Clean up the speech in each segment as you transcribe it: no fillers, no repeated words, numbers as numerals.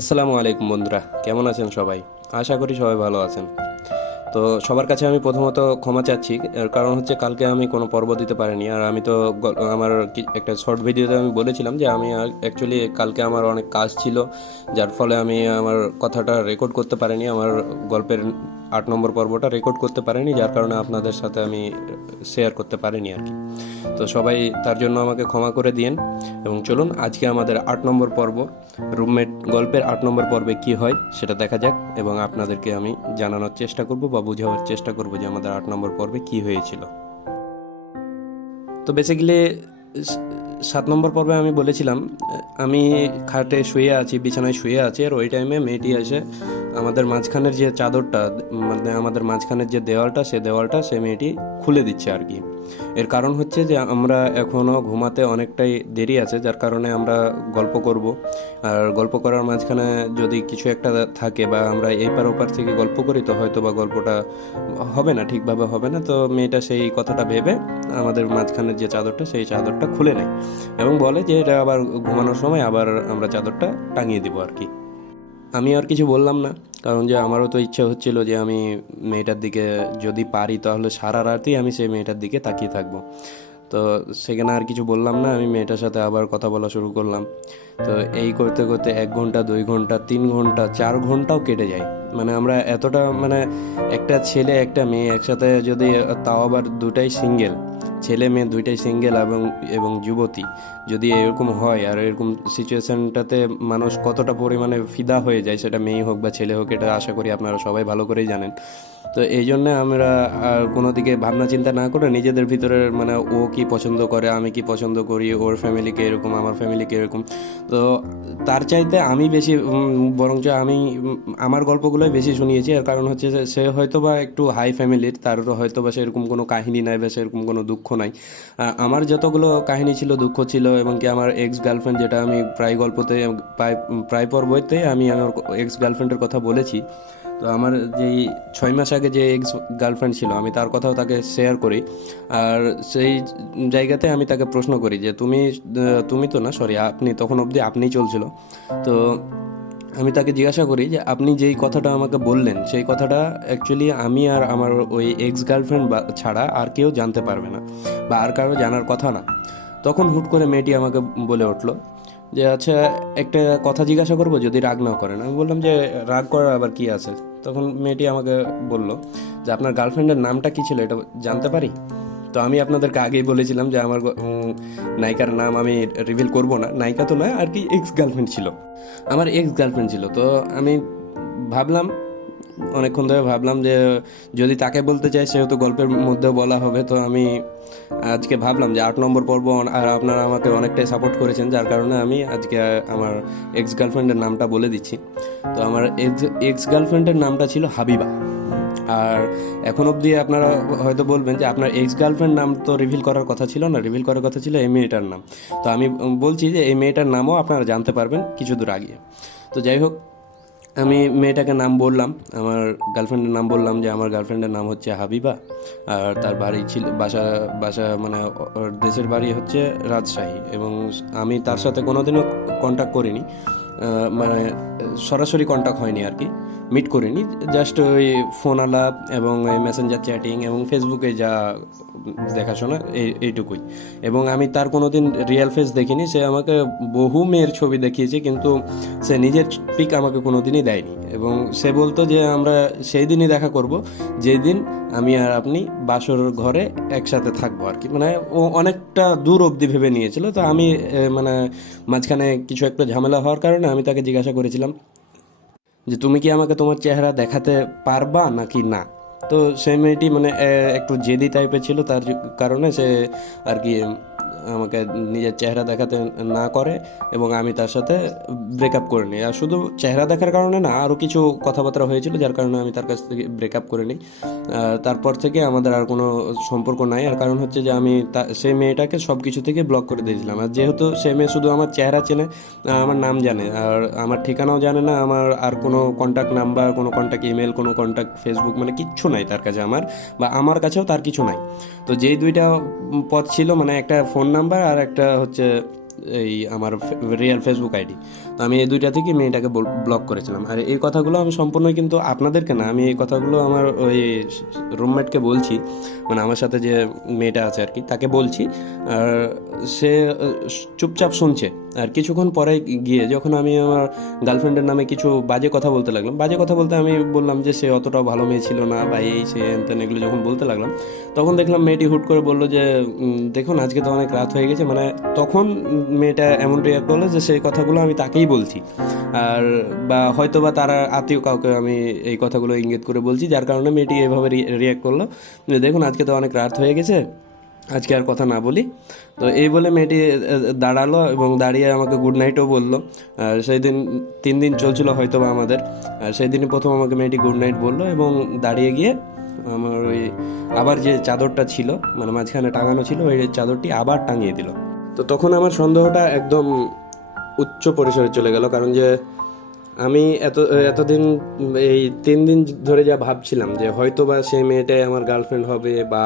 আসসালামু আলাইকুম বন্ধুরা, কেমন আছেন সবাই? আশা করি সবাই ভালো আছেন। তো সবার কাছে আমি প্রথমত ক্ষমা চাচ্ছি, এর কারণ হচ্ছে কালকে আমি কোনো পর্ব দিতে পারিনি। আর আমি তো আমার একটা শর্ট ভিডিওতে আমি বলেছিলাম যে আমি অ্যাকচুয়ালি কালকে আমার অনেক কাজ ছিল, যার ফলে আমি আমার কথাটা রেকর্ড করতে পারিনি, আমার গল্পের 8 নম্বর পর্বটা রেকর্ড করতে পারিনি, যার কারণে আপনাদের সাথে আমি শেয়ার করতে পারিনি আর কি। তো সবাই তার জন্য আমাকে ক্ষমা করে দিয়েন। এবং চলুন আজকে আমাদের 8 নম্বর পর্ব, রুমমেট গল্পের 8 নম্বর পর্বে কি হয় সেটা দেখা যাক, এবং আপনাদেরকে আমি জানানোর চেষ্টা করব বা বোঝানোর চেষ্টা করব যে আমাদের 8 নম্বর পর্বে কি হয়েছিল। তো বেসিক্যালি 7 নম্বর পর্বে আমি বলেছিলাম আমি খাটে শুয়ে আছি, বিছানায় শুয়ে আছি, আর ওই টাইমে মেয়েটি এসে আমাদের মাঝখানের যে চাদরটা, মানে আমাদের মাঝখানের যে দেওয়ালটা, সে দেওয়ালটা সে মেয়েটি খুলে দিচ্ছে আর কি। এর কারণ হচ্ছে যে আমরা এখনও ঘুমাতে অনেকটাই দেরি আছে, যার কারণে আমরা গল্প করব। আর গল্প করার মাঝখানে যদি কিছু একটা থাকে বা আমরা এই পার ওপার থেকে গল্প করি, তো হয়তো বা গল্পটা হবে না, ঠিকভাবে হবে না। তো মেয়েটা সেই কথাটা ভেবে আমাদের মাঝখানের যে চাদরটা, সেই চাদরটা খুলে নেয় এবং বলে যে এটা আবার ঘুমানোর সময় আবার আমরা চাদরটা টাঙিয়ে দিব আর কি। আমি আর কিছু বললাম না, কারণ যে আমারও তো ইচ্ছা হচ্ছিল যে আমি মেয়েটার দিকে যদি পারি তাহলে সারা রাতই আমি সেই মেয়েটার দিকে তাকিয়ে থাকবো। তো সেখানে আর কিছু বললাম না, আমি মেয়েটার সাথে আবার কথা বলা শুরু করলাম। তো এই করতে করতে 1 ঘন্টা, 2 ঘন্টা, 3 ঘন্টা, 4 ঘন্টাও কেটে যায়। মানে আমরা এতটা, মানে একটা ছেলে একটা মেয়ে একসাথে যদি, তাও আবার দুটাই সিঙ্গেল, ছেলে মেয়ে দুইটাই সিঙ্গেল এবং এবং যুবতী, যদি এরকম হয় আর এরকম সিচুয়েশনটাতে মানুষ কতটা পরিমাণে ফিদা হয়ে যায়, সেটা মেয়ে হোক বা ছেলে হোক, এটা আশা করি আপনারা সবাই ভালো করেই জানেন। তো এই জন্য আমরা আর কোনো দিকে ভাবনা চিন্তা না করে নিজেদের ভিতরের, মানে ও কি পছন্দ করে, আমি কি পছন্দ করি, ওর ফ্যামিলিকে এরকম, আমার ফ্যামিলিকে এরকম, তো তার চাইতে আমি বেশি বরঞ্চ আমি আমার গল্পগুলোই বেশি শুনিয়েছি। এর কারণ হচ্ছে যে সে হয়তো বা একটু হাই ফ্যামিলির, তার হয়তো বা সেরকম কোনো কাহিনী নাই বা সেরকম কোনো দুঃখ নাই। আমার যতগুলো কাহিনী ছিল, দুঃখ ছিল, এবং কি আমার এক্স গার্লফ্রেন্ড, যেটা আমি প্রায় গল্পতে, প্রায় প্রায় পর্বতে আমি আমার এক্স গার্লফ্রেন্ডের কথা বলেছি। তো আমার যেই 6 মাস আগে যে এক্স গার্লফ্রেন্ড ছিল, আমি তার কথাও তাকে শেয়ার করি। আর সেই জায়গাতে আমি তাকে প্রশ্ন করি যে তুমি তো না, সরি, আপনি, তখন অবধি আপনিই চলছিল। তো আমি তাকে জিজ্ঞাসা করি যে আপনি যেই কথাটা আমাকে বললেন, সেই কথাটা অ্যাকচুয়ালি আমি আর আমার ওই এক্স গার্লফ্রেন্ড ছাড়া আর কেউ জানতে পারবে না বা আর কারো জানার কথা না। তখন হুট করে মেয়েটি আমাকে বলে উঠলো যে আচ্ছা, একটা কথা জিজ্ঞাসা করবো, যদি রাগ না করেন। আমি বললাম যে রাগ করার আবার কি আছে। তখন মেয়েটি আমাকে বলল যে আপনার গার্লফ্রেন্ডের নামটা কি ছিল, এটা জানতে পারি? তো আমি আপনাদেরকে আগেই বলেছিলাম যে আমার নায়িকার নাম আমি রিভিল করব না, নায়িকা তো নয় আর কি, এক্স গার্লফ্রেন্ড ছিল, আমার এক্স গার্লফ্রেন্ড ছিল। তো আমি ভাবলাম, অনেকক্ষণ ধরে ভাবলাম যে যদি তাকে বলতে চাই, সেহেতু গল্পের মধ্যে বলা হবে। তো আমি আজকে ভাবলাম যে 8 নম্বর পর্ব, আর আপনারা আমাকে অনেকটাই সাপোর্ট করেছেন, যার কারণে আমি আজকে আমার এক্স গার্লফ্রেন্ডের নামটা বলে দিচ্ছি। তো আমার এক্স গার্লফ্রেন্ডের নামটা ছিল হাবিবা। আর এখন অবধি আপনারা হয়তো বলবেন যে আপনার এক্স গার্লফ্রেন্ড নাম তো রিভিল করার কথা ছিল না, রিভিল করার কথা ছিল এই মেয়েটার নাম। তো আমি বলছি যে এই মেয়েটার নামও আপনারা জানতে পারবেন কিছু দূর আগে। তো যাই হোক, আমি মেয়েটাকে নাম বললাম, আমার গার্লফ্রেন্ডের নাম বললাম যে আমার গার্লফ্রেন্ডের নাম হচ্ছে হাবিবা। আর তার বাড়ি ছিল, বাসা বাসা মানে ওর দেশের বাড়ি হচ্ছে রাজশাহী। এবং আমি তার সাথে কোনোদিনও কন্ট্যাক্ট করিনি, মানে সরাসরি কন্ট্যাক্ট হয়নি আর কি, মিট করিনি, জাস্ট ওই ফোন আলাপ এবং মেসেঞ্জার চ্যাটিং এবং ফেসবুকে যা দেখাশোনা, এইটুকুই। এবং আমি তার কোনোদিন রিয়েল ফেস দেখিনি। সে আমাকে বহু মেয়ের ছবি দেখিয়েছে, কিন্তু সে নিজের পিক আমাকে কোনোদিনই দেয়নি। এবং সে বলতো যে আমরা সেই দিনই দেখা করব যেদিন আমি আর আপনি বাসর ঘরে একসাথে থাকবো আর কি। মানে ও অনেকটা দূর অবধি ভেবে নিয়েছিল। তো আমি মানে মাঝখানে কিছু একটা ঝামেলা হওয়ার কারণে আমি তাকে জিজ্ঞাসা করেছিলাম যে তুমি কি আমাকে তোমার চেহারা দেখাতে পারবা নাকি না। তো সেই মেয়েটি মানে একটু জেদি টাইপের ছিল, তার কারণে সে আর কি আমাকে নিজের চেহারা দেখাতে না করে, এবং আমি তার সাথে ব্রেকআপ করে নিই। আর শুধু চেহারা দেখার কারণে না, আরও কিছু কথাবার্তা হয়েছিল, যার কারণে আমি তার কাছ থেকে ব্রেকআপ করে নিই। তারপর থেকে আমাদের আর কোনো সম্পর্ক নাই। আর কারণ হচ্ছে যে আমি সেই মেয়েটাকে সব কিছু থেকে ব্লক করে দিয়েছিলাম। আর যেহেতু সে মেয়ে শুধু আমার চেহারা চেনে, আমার নাম জানে, আর আমার ঠিকানাও জানে না, আমার আর কোনো কন্ট্যাক্ট নাম্বার, কোনো কন্ট্যাক্ট ইমেল, কোনো কন্ট্যাক্ট ফেসবুক, মানে কিচ্ছু নাই তার কাছে আমার, বা আমার কাছেও তার কিছু নাই। তো যেই দুইটা পথ ছিল, মানে একটা ফোন নাম্বার আর একটা হচ্ছে এই আমার রিয়েল ফেসবুক আইডি। তো আমি এই দুইটা থেকে মেয়েটাকে ব্লক করেছিলাম। আর এই কথাগুলো আমি সম্পূর্ণই কিন্তু আপনাদেরকে না, আমি এই কথাগুলো আমার ওই রুমমেটকে বলছি, মানে আমার সাথে যে মেয়েটা আছে আর কি তাকে বলছি। আর সে চুপচাপ শুনছে। আর কিছুক্ষণ পরে গিয়ে যখন আমি আমার গার্লফ্রেন্ডের নামে কিছু বাজে কথা বলতে লাগলাম, বাজে কথা বলতে আমি বললাম যে সে অতটাও ভালো মেয়ে ছিল না বা এই সে তেন এগুলো যখন বলতে লাগলাম, তখন দেখলাম মেয়েটি হুট করে বললো যে দেখুন আজকে তো অনেক রাত হয়ে গেছে। মানে তখন মেয়েটা এমন রিয়াক্ট করলো যে সেই কথাগুলো আমি তাকেই বলছি, আর বা হয়তো বা তার আত্মীয় কাউকে আমি এই কথাগুলো ইঙ্গিত করে বলছি, যার কারণে মেয়েটি এভাবে রিয়াক্ট করলো যে দেখুন আজকে তো অনেক রাত হয়ে গেছে, আজকে আর কথা না বলি। তো এই বলে মেয়েটি দাঁড়ালো এবং দাঁড়িয়ে আমাকে গুড নাইটও বললো। আর সেই দিন 3 দিন চলছিল হয়তো বা আমাদের। আর সেই দিনই প্রথম আমাকে মেয়েটি গুড নাইট বললো এবং দাঁড়িয়ে গিয়ে আমার ওই আবার যে চাদরটা ছিল মানে মাঝখানে টাঙানো ছিল ওই চাদরটি আবার টাঙিয়ে দিল। তো তখন আমার সন্দেহটা একদম উচ্চ পরিসরে চলে গেল, কারণ যে আমি এতদিন এই 3 দিন ধরে যা ভাবছিলাম যে হয়তো বা সেই মেয়েটাই আমার গার্লফ্রেন্ড হবে, বা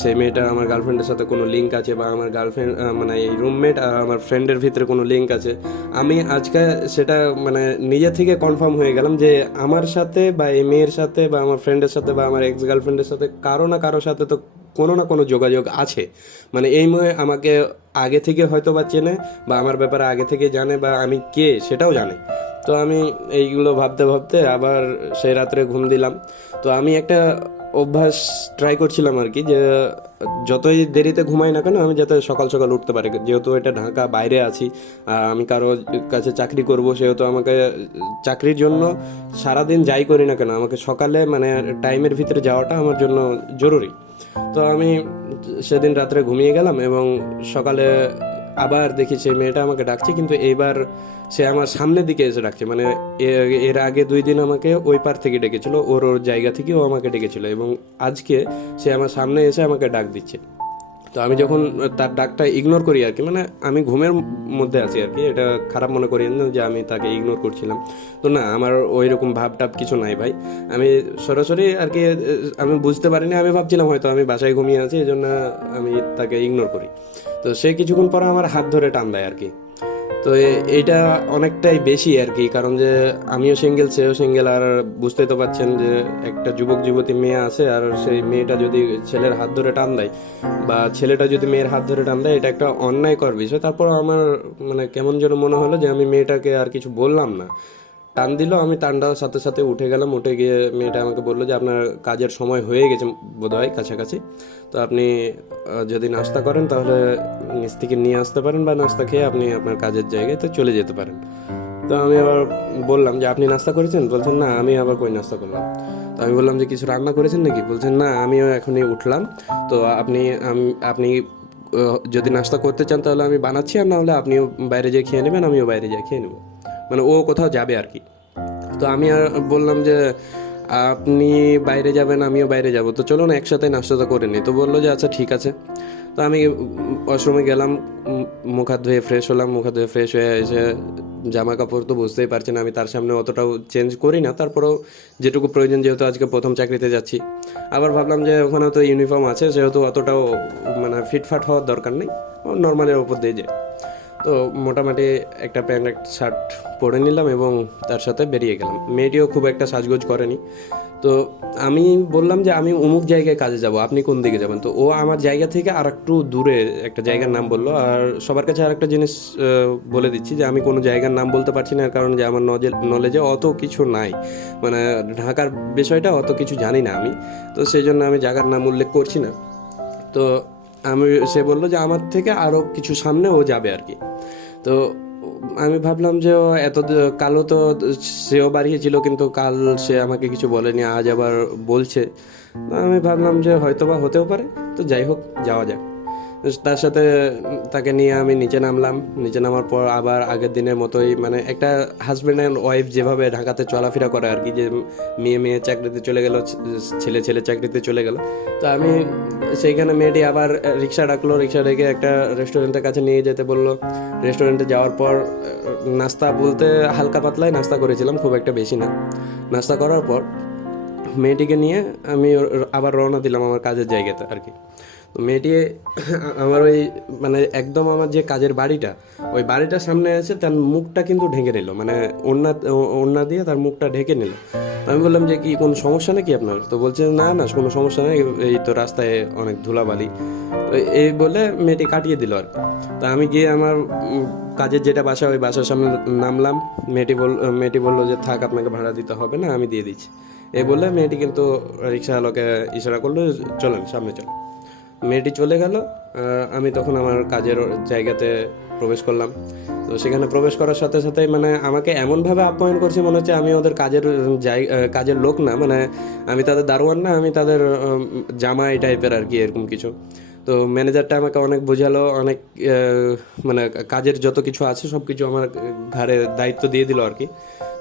সেই মেয়েটার আমার গার্লফ্রেন্ডের সাথে কোনো লিঙ্ক আছে, বা আমার গার্লফ্রেন্ড মানে এই রুমমেট আর আমার ফ্রেন্ডের ভিতরে কোনো লিঙ্ক আছে, আমি আজকে সেটা মানে নিজে থেকে কনফার্ম হয়ে গেলাম যে আমার সাথে বা এই মেয়ের সাথে বা আমার ফ্রেন্ডের সাথে বা আমার এক্স গার্লফ্রেন্ডের সাথে কারো না কারোর সাথে তো কোনো না কোনো যোগাযোগ আছে। মানে এই মেয়ে আমাকে আগে থেকে হয়তো বা চেনে, বা আমার ব্যাপারে আগে থেকে জানে, বা আমি কে সেটাও জানে। তো আমি এইগুলো ভাবতে ভাবতে আবার সেই রাত্রে ঘুম দিলাম। তো আমি একটা অভ্যাস ট্রাই করছিলাম আর কি, যে যতই দেরিতে ঘুমাই না কেন আমি যাতে সকাল সকাল উঠতে পারি, যেহেতু এটা ঢাকা বাইরে আছি আর আমি কারো কাছে চাকরি করব, সেহেতু আমাকে চাকরির জন্য সারাদিন যাই করি না কেন আমাকে সকালে মানে টাইমের ভিতরে যাওয়াটা আমার জন্য জরুরি। তো আমি সেদিন রাত্রে ঘুমিয়ে গেলাম এবং সকালে আবার দেখি সেই মেয়েটা আমাকে ডাকছে, কিন্তু এইবার সে আমার সামনের দিকে এসে ডাকছে। মানে এর আগে 2 দিন আমাকে ওই পার থেকে ডেকেছিল, ওর ওর জায়গা থেকে ও আমাকে ডেকেছিল, এবং আজকে সে আমার সামনে এসে আমাকে ডাক দিচ্ছে। তো আমি যখন তার ডাকটা ইগনোর করি আর কি, মানে আমি ঘুমের মধ্যে আছি আর কি, এটা খারাপ মনে করি না যে আমি তাকে ইগনোর করছিলাম। তো না, আমার ওই রকম ভাব টাব কিছু নাই ভাই। আমি সরাসরি আর কি আমি বুঝতে পারিনি, আমি ভাবছিলাম হয়তো আমি বাসায় ঘুমিয়ে আছি, এই জন্য আমি তাকে ইগনোর করি। তো সে কিছুক্ষণ পর আমার হাত ধরে টান দেয় আর কি। তো এইটা অনেকটাই বেশি আর কি, কারণ যে আমিও সিঙ্গেল সেও সিঙ্গেল, আর বুঝতেই তো পারছেন যে একটা যুবক যুবতী মেয়ে আছে, আর সেই মেয়েটা যদি ছেলের হাত ধরে টান দেয় বা ছেলেটা যদি মেয়ের হাত ধরে টান দেয়, এটা একটা অন্যায়কর বিষয়। তারপর আমার মানে কেমন যেন মনে হলো যে আমি মেয়েটাকে আর কিছু বললাম না, টান দিল, আমি টানটার সাথে সাথে উঠে গেলাম। উঠে গিয়ে মেয়েটা আমাকে বললো যে আপনার কাজের সময় হয়ে গেছে বোধহয় কাছাকাছি, তো আপনি যদি নাস্তা করেন তাহলে নিচ থেকে নিয়ে আসতে পারেন, বা নাস্তা খেয়ে আপনি আপনার কাজের জায়গায় তো চলে যেতে পারেন। তো আমি আবার বললাম যে আপনি নাস্তা করেছেন? বলছেন না, আমি আবার কই নাস্তা করলাম। তো আমি বললাম যে কিছু রান্না করেছেন নাকি? বলছেন না, আমিও এখনই উঠলাম। তো আপনি যদি নাস্তা করতে চান তাহলে আমি বানাচ্ছি, আর না হলে আপনিও বাইরে যেয়ে খেয়ে নেবেন, আমিও বাইরে যেয়ে খেয়ে নেবো। মানে ও কোথাও যাবে আর কি। তো আমি আর বললাম যে আপনি বাইরে যাবেন, আমিও বাইরে যাব, তো চলো না একসাথে নাস্তাটা করে নিই। তো বললো যে আচ্ছা ঠিক আছে। তো আমি ওয়াশরুমে গেলাম, মুখ হাত ধুয়ে ফ্রেশ হলাম, মুখ হাত ধুয়ে ফ্রেশ হয়ে এসে জামা কাপড় তো বুঝতেই পারছেন আমি তার সামনে অতটাও চেঞ্জ করি না, তারপরেও যেটুকু প্রয়োজন, যেহেতু আজকে প্রথম চাকরিতে যাচ্ছি। আবার ভাবলাম যে ওখানে তো ইউনিফর্ম আছে, সেহেতু অতটাও মানে ফিটফাট হওয়ার দরকার নেই, নর্মালের ওপর দিয়ে যায়। তো মোটামুটি একটা প্যান্ট একটা শার্ট পরে নিলাম এবং তার সাথে বেরিয়ে গেলাম। মেয়েটিও খুব একটা সাজগোজ করেনি। তো আমি বললাম যে আমি অমুক জায়গায় কাজে যাব, আপনি কোন দিকে যাবেন? তো ও আমার জায়গা থেকে আর একটু দূরে একটা জায়গার নাম বললো। আর সবার কাছে আর একটা জিনিস বলে দিচ্ছি যে আমি কোনো জায়গার নাম বলতে পারছি না, কারণ যে আমার নলেজে অত কিছু নাই, মানে ঢাকার বিষয়টা অত কিছু জানি না আমি, তো সেই জন্য আমি জায়গার নাম উল্লেখ করছি না। তো সে বললো যে আমার থেকে আরও কিছু সামনে ও যাবে আর কি। তো আমি ভাবলাম যে ও কালও তো সেও বাড়িয়েছিল, কিন্তু কাল সে আমাকে কিছু বলেনি, আজ আবার বলছে। তো আমি ভাবলাম যে হয়তো বা হতেও পারে, তো যাই হোক যাওয়া যাক। তার সাথে তাকে নিয়ে আমি নিচে নামলাম। নিচে নামার পর আবার আগের দিনের মতোই, মানে একটা হাজব্যান্ড অ্যান্ড ওয়াইফ যেভাবে ঢাকাতে চলাফেরা করে আর কি, যে মেয়ে মেয়ে চাকরিতে চলে গেল, ছেলে ছেলে চাকরিতে চলে গেল। তো আমি সেইখানে মেয়েটি আবার রিক্সা ডাকলো, রিক্সা ডেকে একটা রেস্টুরেন্টের কাছে নিয়ে যেতে বললো। রেস্টুরেন্টে যাওয়ার পর নাস্তা বলতে হালকা পাতলাই নাস্তা করেছিলাম, খুব একটা বেশি না। নাস্তা করার পর মেয়েটিকে নিয়ে আমি আবার রওনা দিলাম আমার কাজের জায়গাতে আর কি। তো মেয়েটি আমার ওই মানে একদম আমার যে কাজের বাড়িটা, ওই বাড়িটার সামনে এসে তার মুখটা কিন্তু ঢেকে নিল, মানে ওড়না দিয়ে তার মুখটা ঢেকে নিল। আমি বললাম যে কি কোনো সমস্যা নাকি আপনার? তো বলছে না না কোনো সমস্যা নেই, এই তো রাস্তায় অনেক ধুলাবালি। তো এই বলে মেয়েটি কাটিয়ে দিল আর কি। তো আমি গিয়ে আমার কাজের যেটা বাসা, ওই বাসার সামনে নামলাম। মেয়েটি বললো যে থাক, আপনাকে ভাড়া দিতে হবে না, আমি দিয়ে দিচ্ছি। এই বলে মেয়েটি কিন্তু রিক্সাওয়ালাকে ইশারা করলো, চলেন সামনে চলেন। মেয়েটি চলে গেল। আমি তখন আমার কাজের জায়গাতে প্রবেশ করলাম। তো সেখানে প্রবেশ করার সাথে সাথেই মানে আমাকে এমনভাবে আপ্যায়ন করছে, মনে হচ্ছে আমি ওদের কাজের লোক না, মানে আমি তাদের দারোয়ান না, আমি তাদের জামাই টাইপের আর কি, এরকম কিছু। তো ম্যানেজারটা আমাকে অনেক বোঝালো, অনেক মানে কাজের যত কিছু আছে সব কিছু আমার ঘাড়ে দায়িত্ব দিয়ে দিল আর কি।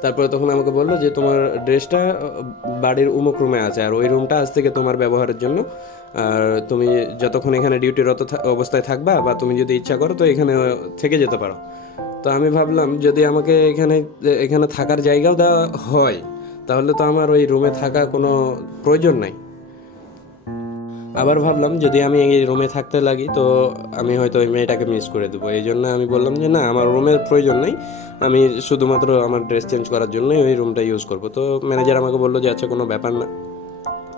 তারপরে তখন আমাকে বললো যে তোমার ড্রেসটা বাড়ির অমুক রুমে আছে, আর ওই রুমটা আজ থেকে তোমার ব্যবহারের জন্য, আর তুমি যতক্ষণ এখানে ডিউটিরত অবস্থায় থাকবা, বা তুমি যদি ইচ্ছা করো তো এখানে থেকে যেতে পারো। তো আমি ভাবলাম যদি আমাকে এখানে থাকার জায়গাও দেওয়া হয়, তাহলে তো আমার ওই রুমে থাকা কোনো প্রয়োজন নাই। আবার ভাবলাম যদি আমি এই রুমে থাকতে লাগি তো আমি হয়তো ওই মেয়েটাকে মিস করে দেবো। এই জন্য আমি বললাম যে না, আমার রুমের প্রয়োজন নেই, আমি শুধুমাত্র আমার ড্রেস চেঞ্জ করার জন্যই ওই রুমটা ইউজ করব। তো ম্যানেজার আমাকে বললো যে আচ্ছা কোনো ব্যাপার না।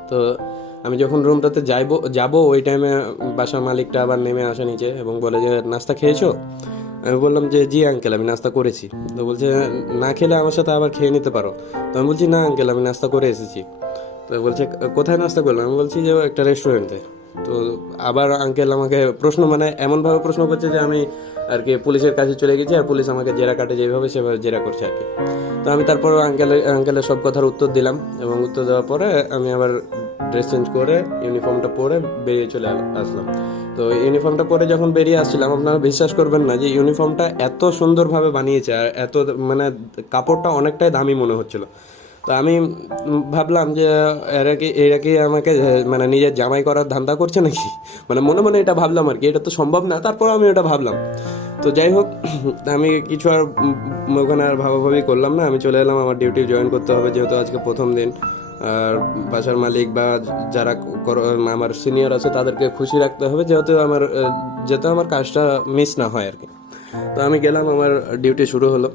তো আমি যখন রুমটাতে যাব ওই টাইমে বাসার মালিকটা আবার নেমে আসে নিচে এবং বলে যে নাস্তা খেয়েছো? আমি বললাম যে জি আঙ্কেল, আমি নাস্তা করেছি। তো বলছে না খেলে আমার সাথে আবার খেয়ে নিতে পারো। তো আমি বলছি না আঙ্কেল, আমি নাস্তা করে এসেছি। তো বলছে কোথায় নাস্তা করলাম? আমি বলছি যে একটা রেস্টুরেন্টে। তো আবার আঙ্কেল আমাকে প্রশ্ন, মানে এমনভাবে প্রশ্ন করছে যে আমি আর কি পুলিশের কাছে চলে গেছি, আর পুলিশ আমাকে জেরা কাটে যেভাবে সেভাবে জেরা করছে আর কি। তো আমি তারপর আঙ্কেলের সব কথার উত্তর দিলাম, এবং উত্তর দেওয়ার পরে আমি আবার ড্রেস চেঞ্জ করে ইউনিফর্মটা পরে বেরিয়ে চলে আসলাম। তো ইউনিফর্মটা পরে যখন বেরিয়ে আসছিলাম, আপনারা বিশ্বাস করবেন না যে ইউনিফর্মটা এত সুন্দরভাবে বানিয়েছে, আর এত মানে কাপড়টা অনেকটাই দামি মনে হচ্ছিল। তো আমি ভাবলাম যে এরা কি আমাকে মানে নিজের জামাই করার ধান্দা করছে নাকি, মানে মনে মনে এটা ভাবলাম আর কি। এটা তো সম্ভব না, তারপর আমি এটা ভাবলাম। তো যাই হোক, আমি কিছু আর ওখানে আর ভাবাভাবি করলাম না। আমি চলে এলাম, আমার ডিউটি জয়েন করতে হবে, যেহেতু আজকে প্রথম দিন। আর বাসার মালিক বা যারা আমার সিনিয়র আছে তাদেরকে খুশি রাখতে হবে, যাতে আমার কাজটা মিস না হয় আর কি। তো আমি গেলাম, আমার ডিউটি শুরু হলো।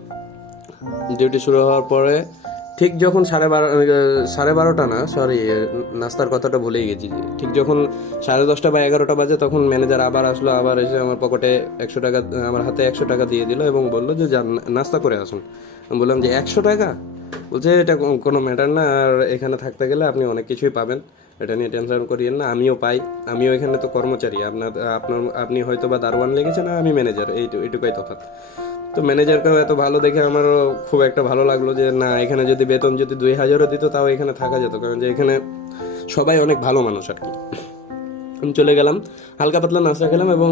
ডিউটি শুরু হওয়ার পরে ঠিক যখন 12:30 না, সরি, নাস্তার কথাটা ভুলেই গেছি। ঠিক যখন 10:30 বা 11টা বাজে, তখন ম্যানেজার আবার আসলো, আবার এসে আমার পকেটে 100 টাকা, আমার হাতে 100 টাকা দিয়ে দিল এবং বললো যে যান নাস্তা করে আসুন। আমি বললাম যে 100 টাকা? বলছে এটা কোনো ম্যাটার না, আর এখানে থাকতে গেলে আপনি অনেক কিছুই পাবেন, এটা নিয়ে টেনশন করিয়েন না, আমিও পাই, আমিও এখানে তো কর্মচারী, আপনি হয়তো বা দারোয়ান লেগেছেন, আর আমি ম্যানেজার, এইটুকুই তফাৎ। তো ম্যানেজারকেও এত ভালো দেখে আমারও খুব একটা ভালো লাগলো যে না, এখানে যদি বেতন যদি 2000ও দিত তাও এখানে থাকা যেত, কারণ যে এখানে সবাই অনেক ভালো মানুষ আর কি। আমি চলে গেলাম, হালকা পাতলা নাস্তা খেলাম, এবং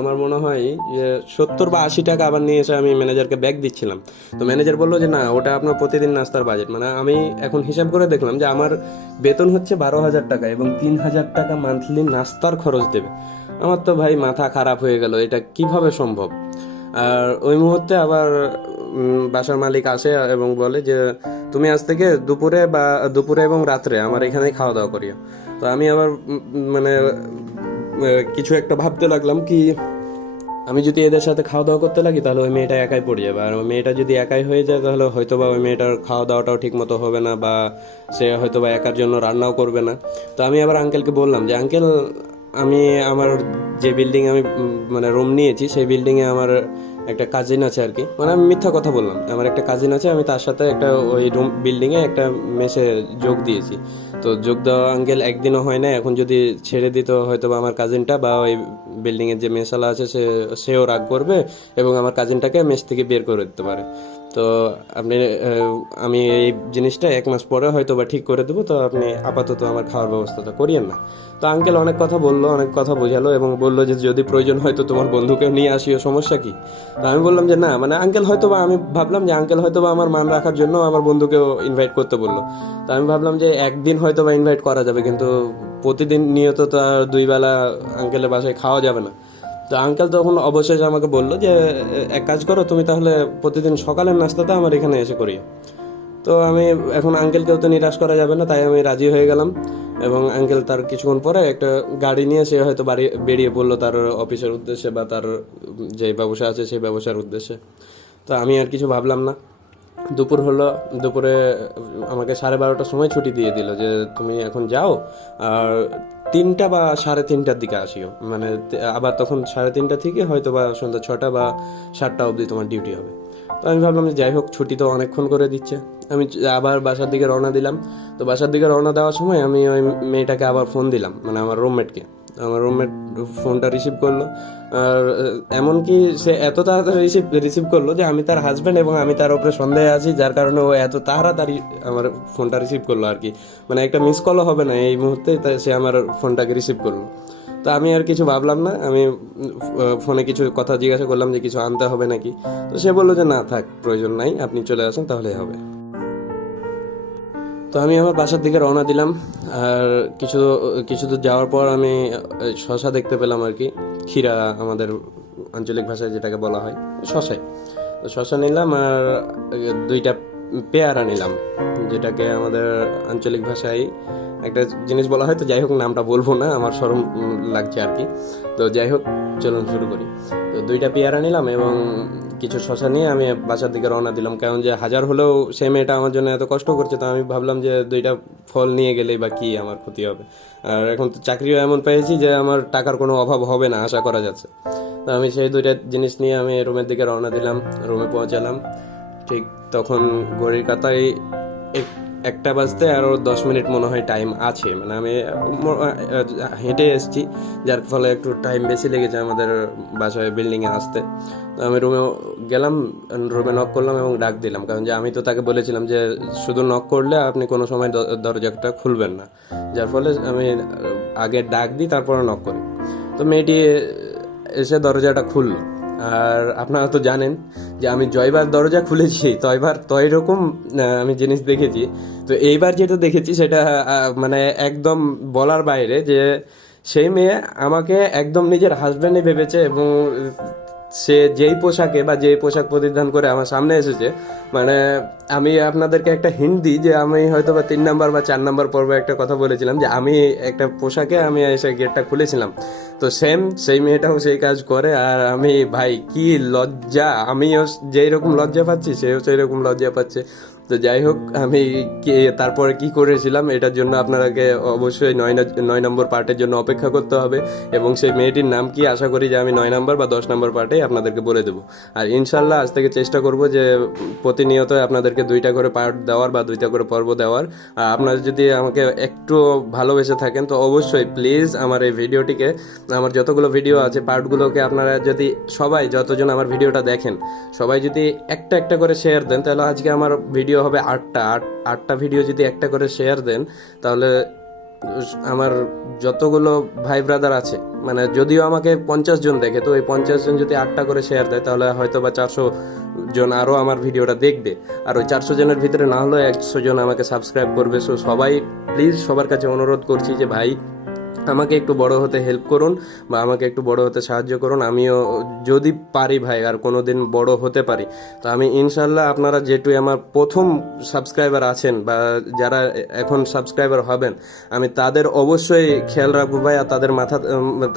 আমার মনে হয় যে 70 বা 80 টাকা আবার নিয়ে এসে আমি ম্যানেজারকে ব্যাগ দিচ্ছিলাম। তো ম্যানেজার বললো যে না, ওটা আপনার প্রতিদিন নাস্তার বাজেট। মানে আমি এখন হিসাব করে দেখলাম যে আমার বেতন হচ্ছে 12,000 টাকা, এবং 3,000 টাকা মান্থলি নাস্তার খরচ দেবে। আমার তো ভাই মাথা খারাপ হয়ে গেল, এটা কিভাবে সম্ভব। আর ওই মুহূর্তে আবার বাসার মালিক আসে এবং বলে যে তুমি আজ থেকে দুপুরে এবং রাত্রে আমার এখানেই খাওয়া দাওয়া করিও। তো আমি আবার মানে কিছু একটা ভাবতে লাগলাম কি, আমি যদি এদের সাথে খাওয়া দাওয়া করতে লাগি তাহলে ওই মেয়েটা একাই পড়ে যাবে, আর ওই মেয়েটা যদি একাই হয়ে যায় তাহলে হয়তো বা ওই মেয়েটার খাওয়া দাওয়াটাও ঠিক মতো হবে না, বা সে হয়তো বা একার জন্য রান্নাও করবে না। তো আমি আবার আঙ্কেলকে বললাম যে আঙ্কেল, আমি আমার যে বিল্ডিং আমি মানে রুম নিয়েছি, সেই বিল্ডিংয়ে আমার একটা কাজিন আছে আর কি। মানে আমি মিথ্যা কথা বললাম, আমার একটা কাজিন আছে, আমি তার সাথে একটা ওই রুম বিল্ডিংয়ে একটা মেসে যোগ দিয়েছি। তো যোগ দেওয়া আঙ্কেল একদিনও হয় না, এখন যদি ছেড়ে দিত হয়তো বা আমার কাজিনটা বা ওই বিল্ডিংয়ের যে মেসালা আছে সেও রাগ করবে, এবং আমার কাজিনটাকে মেস থেকে বের করে দিতে পারে। তো আমি এই জিনিসটা 1 মাস পরে হয়তো বা ঠিক করে দেবো, তো আপনি আপাতত আমার খাওয়ার ব্যবস্থাটা করিয়েন না। তো আঙ্কেল অনেক কথা বললো, অনেক কথা বোঝালো, এবং বললো যে যদি প্রয়োজন হয় তো তোমার বন্ধুকে নিয়ে আসিও, সমস্যা কি। তো আমি বললাম যে না, মানে আঙ্কেল হয়তো বা, আমি ভাবলাম যে আঙ্কেল হয়তো বা আমার মান রাখার জন্য আমার বন্ধুকেও ইনভাইট করতে বললো। তো আমি ভাবলাম যে একদিন হয়তো বা ইনভাইট করা যাবে, কিন্তু প্রতিদিন নিয়ত তো আর 2 বেলা আঙ্কেলের বাসায় খাওয়া যাবে না। তো আঙ্কেল তখন অবশেষে আমাকে বললো যে এক কাজ করো, তুমি তাহলে প্রতিদিন সকালের নাস্তাটা আমার এখানে এসে করিও। তো তো আমি এখন আঙ্কেলকেও তো নিরাশ করা যাবে না, তাই আমি রাজি হয়ে গেলাম। এবং আঙ্কেল তার কিছুক্ষণ পরে একটা গাড়ি নিয়ে সে হয়তো বেরিয়ে পড়লো তার অফিসের উদ্দেশ্যে বা তার যে ব্যবসা আছে সেই ব্যবসার উদ্দেশ্যে। তো আমি আর কিছু ভাবলাম না। দুপুর হলো, দুপুরে আমাকে 12:30টার সময় ছুটি দিয়ে দিল যে তুমি এখন যাও, আর 3টা বা 3:30টার দিকে আসিও, মানে আবার তখন 3:30 থেকে হয়তো বা সন্ধ্যা 6টা বা 7টা অবধি তোমার ডিউটি হবে। তো আমি ভাবলাম যে যাই হোক, ছুটি তো অনেকক্ষণ করে দিচ্ছে। আমি আবার বাসার দিকে রওনা দিলাম। তো বাসার দিকে রওনা দেওয়ার সময় আমি ওই মেয়েটাকে আবার ফোন দিলাম, মানে আমার রুমমেটকে। আমার রুমমেট ফোনটা রিসিভ করলো, আর এমনকি সে এত তাড়াতাড়ি রিসিভ করলো যে আমি তার হাজব্যান্ড এবং আমি তার উপরে সন্দেহে আছি, যার কারণে ও এত তাড়াতাড়ি আমার ফোনটা রিসিভ করলো আর কি। মানে একটা মিস কলও হবে না এই মুহূর্তে, তাই সে আমার ফোনটাকে রিসিভ করলো। তো আমি আর কিছু ভাবলাম না, আমি ফোনে কিছু কথা জিজ্ঞাসা করলাম যে কিছু আনতে হবে নাকি। তো সে বললো যে না থাক, প্রয়োজন নাই, আপনি চলে আসুন তাহলেই হবে। তো আমি আমার বাসার দিকে রওনা দিলাম। আর কিছু কিছু দূর যাওয়ার পর আমি শশা দেখতে পেলাম আর কি, ক্ষীরা আমাদের আঞ্চলিক ভাষায় যেটাকে বলা হয় শশাই। তো শশা নিলাম আর 2টা পেয়ারা নিলাম, যেটাকে আমাদের আঞ্চলিক ভাষায় একটা জিনিস বলা হয়। তো যাই হোক, নামটা বলবো না, আমার শরম লাগছে আর কি। তো যাই হোক, চলুন শুরু করি। তো 2টা পেয়ারা নিলাম এবং কিছু শশা নিয়ে আমি বাসার দিকে রওনা দিলাম, কারণ যে হাজার হলেও সেই মেয়েটা আমার জন্য এত কষ্ট করছে, তো আমি ভাবলাম যে 2টা ফল নিয়ে গেলেই বা কি আমার ক্ষতি হবে। আর এখন তো চাকরিও এমন পেয়েছি যে আমার টাকার কোনো অভাব হবে না, আশা করা যাচ্ছে। তো আমি সেই 2টা জিনিস নিয়ে আমি রুমের দিকে রওনা দিলাম। রুমে পৌঁছালাম, ঠিক তখন ঘড়ির কাঁটায় 1টা বাজতে আরও 10 মিনিট মনে হয় টাইম আছে। মানে আমি হেঁটে এসেছি, যার ফলে একটু টাইম বেশি লেগেছে আমাদের বাসায় বিল্ডিংয়ে আসতে। তো আমি রুমে গেলাম, রুমে নক করলাম এবং ডাক দিলাম, কারণ যে আমি তো তাকে বলেছিলাম যে শুধু নক করলে আপনি কোনো সময় দরজাটা খুলবেন না, যার ফলে আমি আগে ডাক দিই তারপরে নক করি। তো মেয়েটি এসে দরজাটা খুললো। আর আপনারা তো জানেন যে আমি জয়বার দরজা খুলেছি, তয় রকম আমি জিনিস দেখেছি। তো এইবার যেটা দেখেছি সেটা মানে একদম বলার বাইরে, যে সেই মেয়ে আমাকে একদম নিজের হাজব্যান্ডই ভেবেছে এবং সে যেই পোশাকে বা যেই পোশাক পরিধান করে আমার সামনে এসেছে, মানে আমি আপনাদেরকে একটা হিন্ট দিই যে আমি হয়তো বা 3 নাম্বার বা 4 নাম্বার পর্বে একটা কথা বলেছিলাম যে আমি একটা পোশাকে আমি এসে গেটটা খুলেছিলাম। তো সেই মেয়েটাও সেই কাজ করে। আর আমি ভাই কি লজ্জা, আমিও যেই রকম লজ্জা পাচ্ছি সেও সেই রকম লজ্জা পাচ্ছে। তো যাই হোক, আমি তারপরে কি করেছিলাম এটার জন্য আপনাকে অবশ্যই 9 নম্বর পার্টের জন্য অপেক্ষা করতে হবে। এবং সেই মেয়েটির নাম কি, আশা করি যে আমি 9 নম্বর বা 10 নম্বর পার্টে আপনাদেরকে বলে দেবো। আর ইনশাল্লাহ আজ থেকে চেষ্টা করব যে প্রতিনিয়ত আপনাদেরকে 2টা করে পার্ট দেওয়ার বা 2টা করে পর্ব দেওয়ার। আর আপনারা যদি আমাকে একটু ভালোবেসে থাকেন তো অবশ্যই প্লিজ আমার এই ভিডিওটিকে, আমার যতগুলো ভিডিও আছে পার্টগুলোকে আপনারা যদি সবাই যতজন আমার ভিডিওটা দেখেন সবাই যদি একটা একটা করে শেয়ার দেন, তাহলে আজকে আমার ভিডিও হবে 8টা ভিডিও যদি একটা করে শেয়ার দেন, তাহলে আমার যতগুলো ভাই ব্রাদার আছে, মানে যদিও আমাকে 50 জন দেখে, তো এই 50 জন যদি 8টা করে শেয়ার দেয় তাহলে হয়তো বা 400 জন আরও আমার ভিডিওটা দেখবে। আর ওই 400 জনের ভিতরে না হলেও 100 জন আমাকে সাবস্ক্রাইব করবে। সো সবাই প্লিজ, সবার কাছে অনুরোধ করছি যে ভাই আমাকে একটু বড় হতে হেল্প করুন বা আমাকে একটু বড় হতে সাহায্য করুন। আমিও যদি পারি ভাই আর কোনো দিন বড় হতে পারি, তো আমি ইনশাল্লাহ আপনারা যেটু আমার প্রথম সাবস্ক্রাইবার আছেন বা যারা এখন সাবস্ক্রাইবার হবেন, আমি তাদের অবশ্যই খেয়াল রাখবো ভাই। আর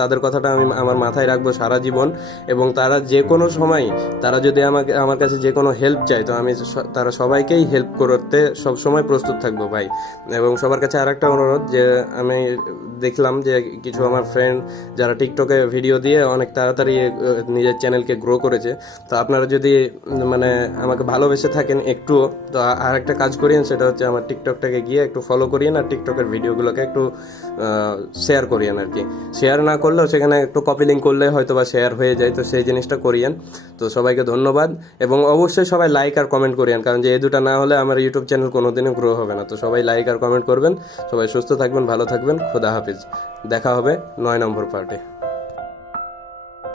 তাদের কথাটা আমি আমার মাথায় রাখবো সারা জীবন। এবং তারা যে কোনো সময়, তারা যদি আমার কাছে যে কোনো হেল্প চায়, তো আমি তারা সবাইকেই হেল্প করতে সবসময় প্রস্তুত থাকবো ভাই। এবং সবার কাছে আরেকটা অনুরোধ, যে আমি দেখলাম যে কিছু আমার ফ্রেন্ড যারা টিকটকে ভিডিও দিয়ে অনেক তাড়াতাড়ি নিজের চ্যানেলকে গ্রো করেছে। তো আপনারা যদি মানে আমাকে ভালোবেসে থাকেন একটুও, তো আর একটা কাজ করিয়েন, সেটা হচ্ছে আমার টিকটকটাকে গিয়ে একটু ফলো করিয়েন আর টিকটকের ভিডিওগুলোকে একটু শেয়ার করিয়েন আর কি। শেয়ার না করলেও সেখানে একটু কপি লিঙ্ক করলে হয়তো বা শেয়ার হয়ে যায়, তো সেই জিনিসটা করিয়েন। তো সবাইকে ধন্যবাদ এবং অবশ্যই সবাই লাইক আর কমেন্ট করিয়েন, কারণ যে এই দুটা না হলে আমার ইউটিউব চ্যানেল কোনোদিনও গ্রো হবে না। তো সবাই লাইক আর কমেন্ট করবেন। সবাই সুস্থ থাকবেন, ভালো থাকবেন, খোদা হাফিজ। দেখা হবে 9 নম্বর পার্টে।